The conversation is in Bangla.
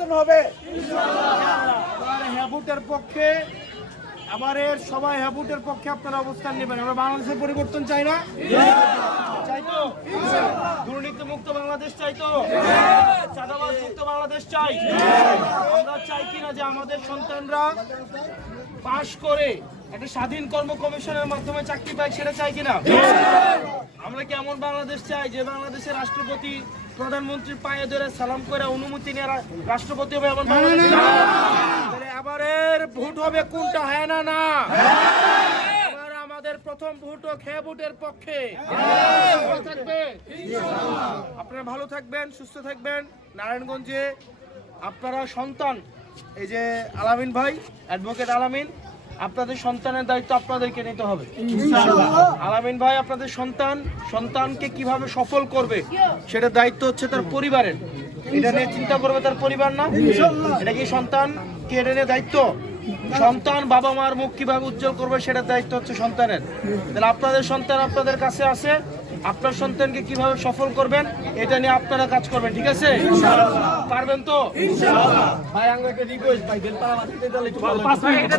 পরিবর্তন হবে ইনশাআল্লাহ। হ্যাবুটের পক্ষে এবারের সবাই হ্যাবুটের পক্ষে আপনারা অবস্থান নেবেন। আমরা বাংলাদেশের পরিবর্তন চাই না? চাই তো? দুর্নীতি মুক্ত বাংলাদেশ চাই তো? চাঁদাবাজ মুক্ত বাংলাদেশ চাই? আমরা চাই কিনা যে আমাদের সন্তানরা পাশ করে একটা স্বাধীন কর্ম কমিশনের মাধ্যমে চাকরি পায়, সেটা চাই কিনা? আমরা কি এমন বাংলাদেশ চাই যে বাংলাদেশের রাষ্ট্রপতি প্রধানমন্ত্রীর পায়ে ধরে সালাম করে অনুমতি নিয়ে রাষ্ট্রপতি হবে এমন বাংলাদেশ? তাহলে এবারের ভোট হবে কোনটা, হ্যাঁ না না? এবার আমাদের প্রথম ভোট হোক হ্যাঁ ভোটের পক্ষে। ভালো থাকবে, আপনারা ভালো থাকবেন, সুস্থ থাকবেন। নারায়ণগঞ্জে আপনারা সন্তান, এই যে আলামিন ভাই, অ্যাডভোকেট আলামিন, আপনাদের সন্তানের দায়িত্ব আপনাদেরকে নিতে হবে ইনশাআল্লাহ। আলামিন ভাই আপনাদের সন্তানকে কিভাবে সফল করবে সেটার দায়িত্ব হচ্ছে তার পরিবারের। এটা নিয়ে চিন্তা করবে তার পরিবার না? এটা কি সন্তান কি এটা নিয়ে দায়িত্ব? সন্তান বাবা মার মুখ কিভাবে উজ্জ্বল করবে সেটার দায়িত্ব হচ্ছে সন্তানের। তাহলে আপনাদের সন্তান আপনাদের কাছে আছে, আপনার সন্তানকে কিভাবে সফল করবেন এটা নিয়ে আপনারা কাজ করবেন, ঠিক আছে? পারবেন তো? ভাই আমাকে রিকোয়েস্ট, ভাই বেলপাড়া মাটিতে দিলে একটু 5 মিনিট